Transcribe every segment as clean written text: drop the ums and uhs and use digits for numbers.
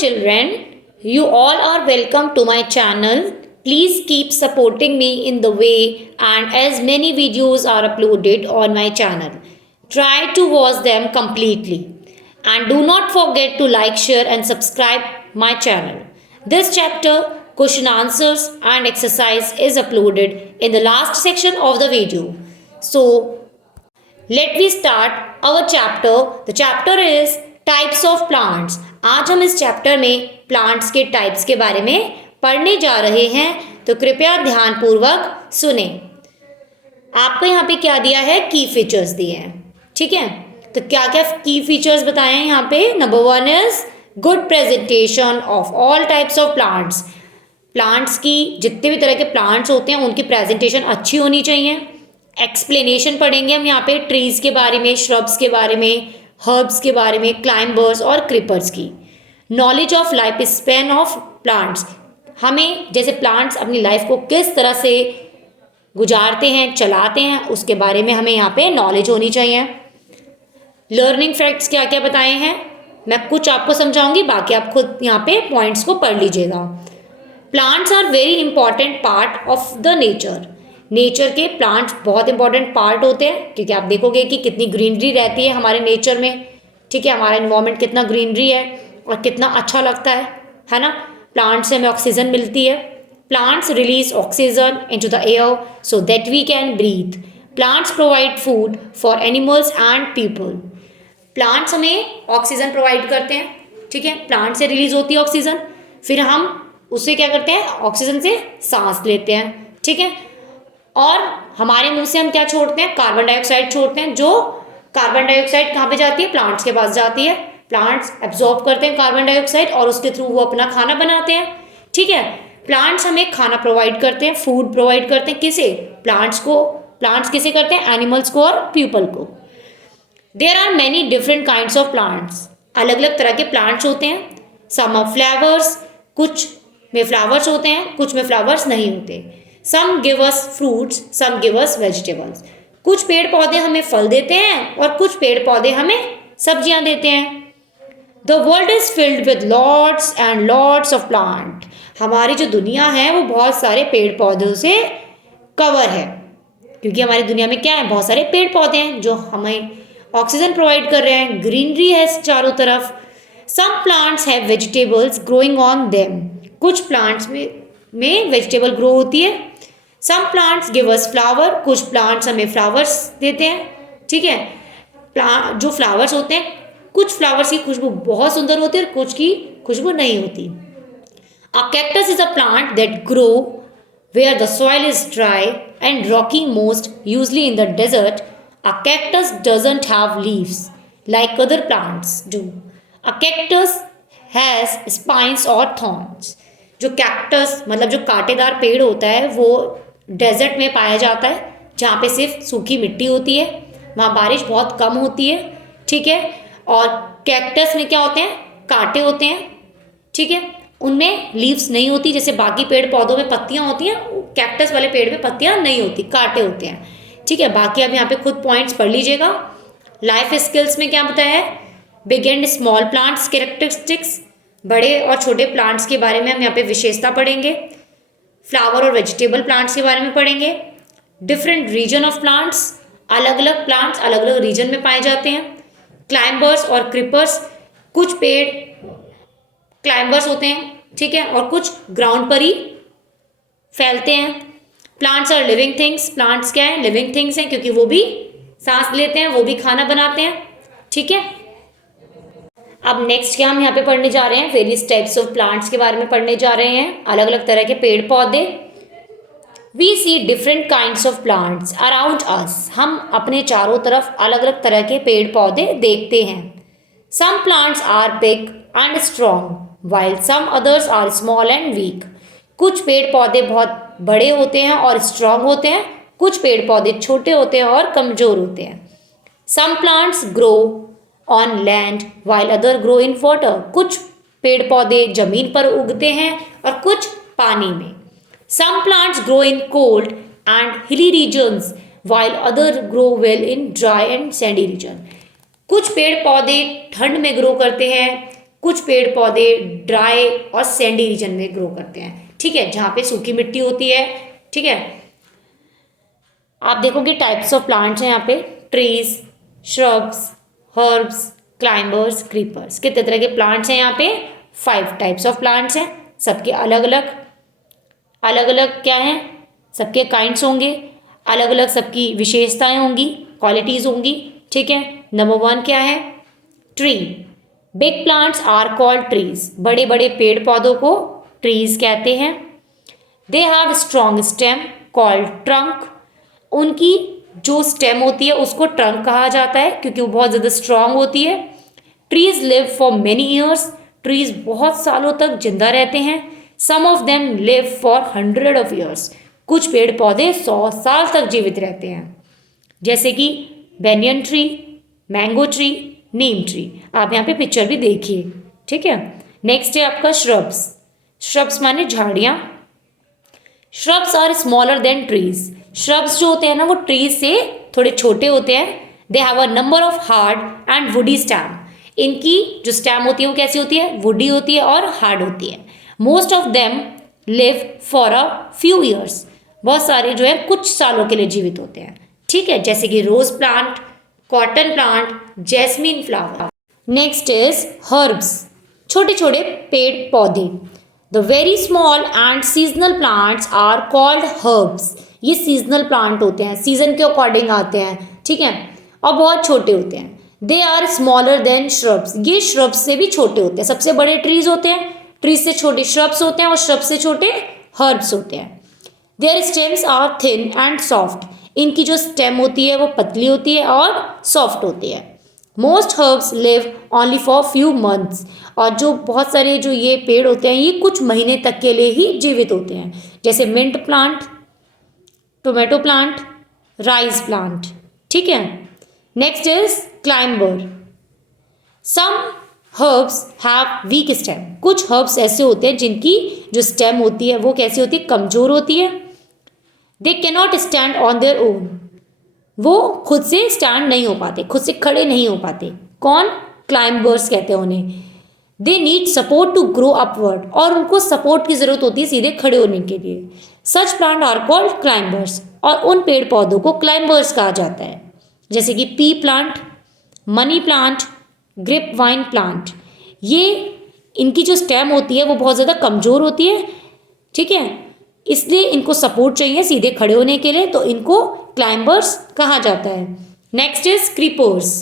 children, you all are welcome to my channel. Please keep supporting me in the way and as many videos are uploaded on my channel. Try to watch them completely. And do not forget to like, share and subscribe my channel. This chapter, question answers and exercise is uploaded in the last section of the video. So, let me start our chapter. The chapter is types of plants. आज हम इस chapter में plants के types के बारे में पढ़ने जा रहे हैं, तो कृपया ध्यानपूर्वक सुने। आपको यहाँ पे क्या दिया है, की फीचर्स दिए हैं, ठीक है। तो क्या क्या की फीचर्स बताए हैं यहाँ पे। Number 1 is good presentation of all types of plants. Plants की जितने भी तरह के प्लांट्स होते हैं उनकी प्रेजेंटेशन अच्छी होनी चाहिए। एक्सप्लेनेशन पढ़ेंगे हम यहाँ पे ट्रीज के बारे में, श्रब्स के बारे में, हर्ब्स के बारे में, क्लाइंबर्स और क्रीपर्स की। Knowledge of life span of plants, हमें जैसे प्लांट्स अपनी लाइफ को किस तरह से गुजारते हैं, चलाते हैं, उसके बारे में हमें यहाँ पे नॉलेज होनी चाहिए। लर्निंग फैक्ट्स क्या क्या बताए हैं, मैं कुछ आपको समझाऊंगी, बाकी आप खुद यहाँ पे पॉइंट्स को पढ़ लीजिएगा। Plants are very important part of the nature. Nature के प्लांट्स बहुत इंपॉर्टेंट पार्ट होते हैं, क्योंकि आप देखोगे कि कितनी ग्रीनरी रहती है हमारे नेचर में, ठीक है। हमारा इन्वायरमेंट कितना ग्रीनरी है और कितना अच्छा लगता है ना। प्लांट से हमें ऑक्सीजन मिलती है। Plants release oxygen into the air so that we can breathe. Plants provide food for animals and people. Plants हमें ऑक्सीजन प्रोवाइड करते हैं, ठीक है। प्लांट से रिलीज होती है ऑक्सीजन, फिर हम उससे क्या करते हैं, ऑक्सीजन से सांस लेते हैं, ठीक है। और हमारे मुंह से हम क्या छोड़ते हैं, कार्बन डाइऑक्साइड छोड़ते हैं। जो कार्बन डाइऑक्साइड कहाँ पे जाती है, प्लांट्स के पास जाती है। प्लांट्स एब्जॉर्ब करते हैं कार्बन डाइऑक्साइड और उसके थ्रू वो अपना खाना बनाते हैं, ठीक है। प्लांट्स हमें खाना प्रोवाइड करते हैं, फूड प्रोवाइड करते हैं। किसे, प्लांट्स को। प्लांट्स किसे करते हैं, एनिमल्स को और पीपल को। There are many different kinds of plants, अलग अलग तरह के प्लांट्स होते हैं। सम ऑफ फ्लावर्स, कुछ में फ्लावर्स होते हैं, कुछ में फ्लावर्स नहीं होते। Some give us fruits, some give us vegetables. कुछ पेड़ पौधे हमें फल देते हैं और कुछ पेड़ पौधे हमें सब्जियां देते हैं। The world is filled with lots and lots of plant. हमारी जो दुनिया है वो बहुत सारे पेड़ पौधों से कवर है, क्योंकि हमारी दुनिया में क्या है, बहुत सारे पेड़ पौधे हैं जो हमें ऑक्सीजन प्रोवाइड कर रहे हैं। ग्रीनरी है चारों तरफ। Some plants have vegetables growing on them. कुछ प्लांट्स में वेजिटेबल ग्रो होती है। Some plants give us flower, कुछ प्लांट्स हमें फ्लावर्स देते हैं, ठीक है। जो फ्लावर्स होते हैं, कुछ फ्लावर्स की खुशबू बहुत सुंदर होती है और कुछ की खुशबू नहीं होती। A cactus is a plant that grow where the soil is dry and rocky most usually in the desert. A cactus doesn't have leaves like other plants do. A cactus has spines और thorns. जो cactus मतलब जो कांटेदार पेड़ होता है वो desert में पाया जाता है, जहाँ पे सिर्फ सूखी मिट्टी होती है, वहाँ बारिश बहुत कम होती है, ठीक है। और कैक्टस में क्या होते हैं, कांटे होते हैं, ठीक है। उनमें लीव्स नहीं होती, जैसे बाकी पेड़ पौधों में पत्तियाँ होती हैं, कैक्टस वाले पेड़ में पत्तियाँ नहीं होती, कांटे होते हैं, ठीक है। बाकी अब यहाँ पे खुद पॉइंट्स पढ़ लीजिएगा। लाइफ स्किल्स में क्या बताया है, big and small plants characteristics. बड़े और छोटे प्लांट्स के बारे में हम यहाँ पे विशेषता पढ़ेंगे। फ्लावर और वेजिटेबल प्लांट्स के बारे में पढ़ेंगे। डिफरेंट रीजन ऑफ प्लांट्स, अलग अलग प्लांट्स अलग अलग रीजन में पाए जाते हैं। क्लाइंबर्स और क्रीपर्स, कुछ पेड़ क्लाइंबर्स होते हैं, ठीक है, और कुछ ग्राउंड पर ही फैलते हैं। Plants are living things. Plants क्या है, लिविंग थिंग्स हैं, क्योंकि वो भी सांस लेते हैं, वो भी खाना बनाते हैं, ठीक है। अब नेक्स्ट क्या हम यहाँ पे पढ़ने जा रहे हैं, वेरियस टाइप्स ऑफ प्लांट्स के बारे में पढ़ने जा रहे हैं, अलग अलग तरह के पेड़ पौधे। We see different kinds of plants around us. हम अपने चारों तरफ अलग अलग तरह के पेड़ पौधे देखते हैं। Some plants are big and strong while some others are small and weak. कुछ पेड़ पौधे बहुत बड़े होते हैं और स्ट्रॉन्ग होते हैं, कुछ पेड़ पौधे छोटे होते हैं और कमज़ोर होते हैं। Some plants grow on land while other grow in water. कुछ पेड़ पौधे जमीन पर उगते हैं और कुछ पानी में। Some plants grow in cold and hilly regions while other grow well in dry and sandy region. कुछ पेड़ पौधे ठंड में ग्रो करते हैं, कुछ पेड़ पौधे ड्राई और सैंडी रीजन में ग्रो करते हैं, ठीक है, जहाँ पे सूखी मिट्टी होती है, ठीक है। आप देखोगे टाइप्स ऑफ प्लांट्स हैं यहाँ पे, trees, shrubs, herbs, climbers, creepers. कितने तरह के प्लांट्स हैं यहाँ पे? 5 टाइप्स ऑफ प्लांट्स हैं, सबके अलग अलग क्या हैं, सबके काइंड्स होंगे, अलग अलग सबकी विशेषताएं होंगी, क्वालिटीज़ होंगी, ठीक है। नंबर 1 क्या है? Tree. Big plants are called trees. बड़े बड़े पेड़ पौधों को ट्रीज कहते हैं। They have strong stem called trunk. उनकी जो स्टेम होती है उसको ट्रंक कहा जाता है क्योंकि वो बहुत ज़्यादा स्ट्रॉन्ग होती है। Trees live for many years. Trees बहुत सालों तक जिंदा रहते हैं। Some of them live for 100 of years. कुछ पेड़ पौधे 100 साल तक जीवित रहते हैं, जैसे कि बैनियन ट्री, मैंगो ट्री, नीम ट्री। आप यहाँ पे पिक्चर भी देखिए, ठीक है। नेक्स्ट है आपका श्रब्स। श्रब्स माने झाड़ियाँ। Shrubs are smaller than trees. Shrubs जो होते हैं ना वो ट्रीज से थोड़े छोटे होते हैं। They have a number of hard and woody stem. इनकी जो स्टैम होती है वो कैसी होती है? वुडी होती है और हार्ड होती है। Most of them live for a few years. बहुत सारे जो है कुछ सालों के लिए जीवित होते हैं, ठीक है, जैसे कि rose plant, cotton plant, jasmine flower. Next is herbs, छोटे छोटे पेड़ पौधे। The very small and seasonal plants are called herbs. ये सीजनल प्लांट होते हैं, सीजन के अकॉर्डिंग आते हैं, ठीक है, और बहुत छोटे होते हैं। They are smaller than shrubs. ये श्रब्स से भी छोटे होते हैं। सबसे बड़े ट्रीज होते हैं, ट्रीज से छोटे श्रब्स होते हैं और श्रब्स से छोटे हर्ब्स होते हैं। Their stems are thin and soft. इनकी जो स्टेम होती है वो पतली होती है और सॉफ्ट होती है। Most herbs live only for few months. और जो बहुत सारे जो ये पेड़ होते हैं ये कुछ महीने तक के लिए ही जीवित होते हैं, जैसे mint plant, tomato plant, rice plant, ठीक है। Next is climber. Some herbs have weak stem. कुछ हर्ब्स ऐसे होते हैं जिनकी जो स्टेम होती है वो कैसी होती है? कमजोर होती है। They cannot stand on their own. वो खुद से स्टैंड नहीं हो पाते, खुद से खड़े नहीं हो पाते। कौन? क्लाइंबर्स कहते हैं उन्हें। They need support to grow upward. और उनको सपोर्ट की जरूरत होती है सीधे खड़े होने के लिए। सच प्लांट आर कॉल्ड क्लाइंबर्स। और उन पेड़ पौधों को क्लाइंबर्स कहा जाता है, जैसे कि pea plant, money plant, grape vine plant. ये इनकी जो स्टेम होती है वो बहुत ज़्यादा कमज़ोर होती है, ठीक है, इसलिए इनको सपोर्ट चाहिए सीधे खड़े होने के लिए, तो इनको क्लाइंबर्स कहा जाता है। Next is creepers.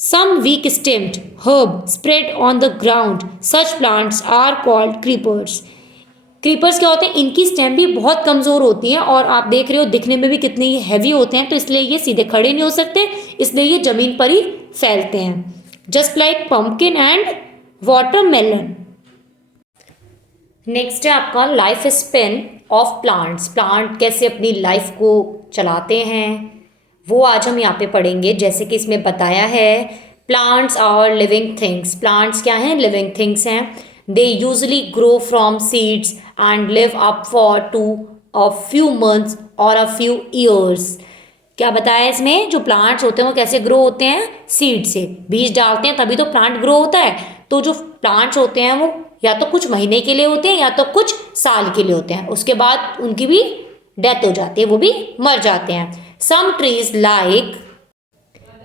Some weak stemmed herb spread on the ground. Such plants are called creepers. Creepers क्या होते हैं? इनकी स्टेम भी बहुत कमज़ोर होती है और आप देख रहे हो दिखने में भी कितने हैवी होते हैं, तो इसलिए ये सीधे खड़े नहीं हो सकते, इसलिए ये ज़मीन पर ही फैलते हैं, just like pumpkin and watermelon. Next है आपका life span of plants. Plant कैसे अपनी लाइफ को चलाते हैं वो आज हम यहाँ पे पढ़ेंगे। जैसे कि इसमें बताया है plants are living things. Plants क्या हैं? लिविंग थिंग्स हैं। They usually grow from seeds and live up for to a few months और अ फ्यू ईयर्स। क्या बताया इसमें? जो प्लांट्स होते हैं वो कैसे ग्रो होते हैं? सीड से। बीज डालते हैं तभी तो प्लांट ग्रो होता है। तो जो प्लांट्स होते हैं वो या तो कुछ महीने के लिए होते हैं या तो कुछ साल के लिए होते हैं, उसके बाद उनकी भी डेथ हो जाती है, वो भी मर जाते हैं। Some trees like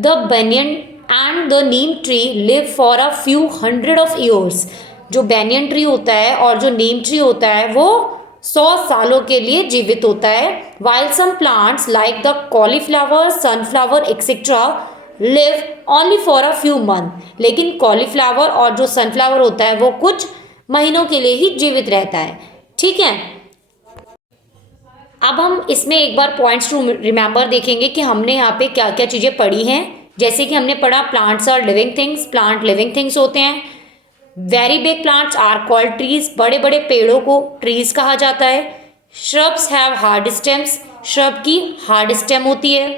the banyan and the neem tree live for a few 100 of years. जो बेनियन ट्री होता है और जो नीम ट्री होता है वो 100 सालों के लिए जीवित होता है। While some plants like the cauliflower, sunflower etcetera live only for a few month. लेकिन कॉलीफ्लावर और जो सनफ्लावर होता है वो कुछ महीनों के लिए ही जीवित रहता है, ठीक है। अब हम इसमें एक बार पॉइंट्स टू रिमेंबर देखेंगे कि हमने यहाँ पे क्या क्या चीज़ें पढ़ी हैं। जैसे कि हमने पढ़ा plants are living things. Plant living things होते हैं। Very big plants are called trees. बड़े बड़े पेड़ों को ट्रीज कहा जाता है। Shrubs have hard stems. Shrub की हार्ड स्टेम होती है।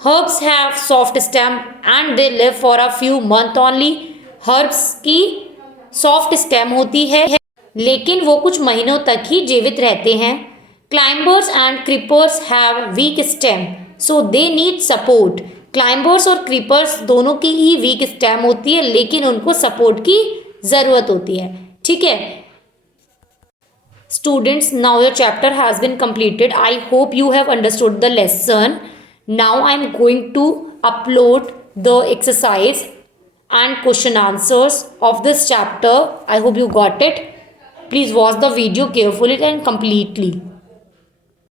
Herbs have soft stem and they live for a few month only. Herbs की सॉफ्ट स्टेम होती है लेकिन वो कुछ महीनों तक ही जीवित रहते हैं। Climbers and creepers have weak stem so they need support. Climbers और क्रीपर्स दोनों की ही वीक स्टेम होती है, लेकिन उनको सपोर्ट की ज़रूरत होती है। ठीक है students, now your chapter has been completed. I hope you have understood the lesson. Now I am going to upload the exercise and question answers of this chapter. I hope you got it. Please watch the video carefully and completely.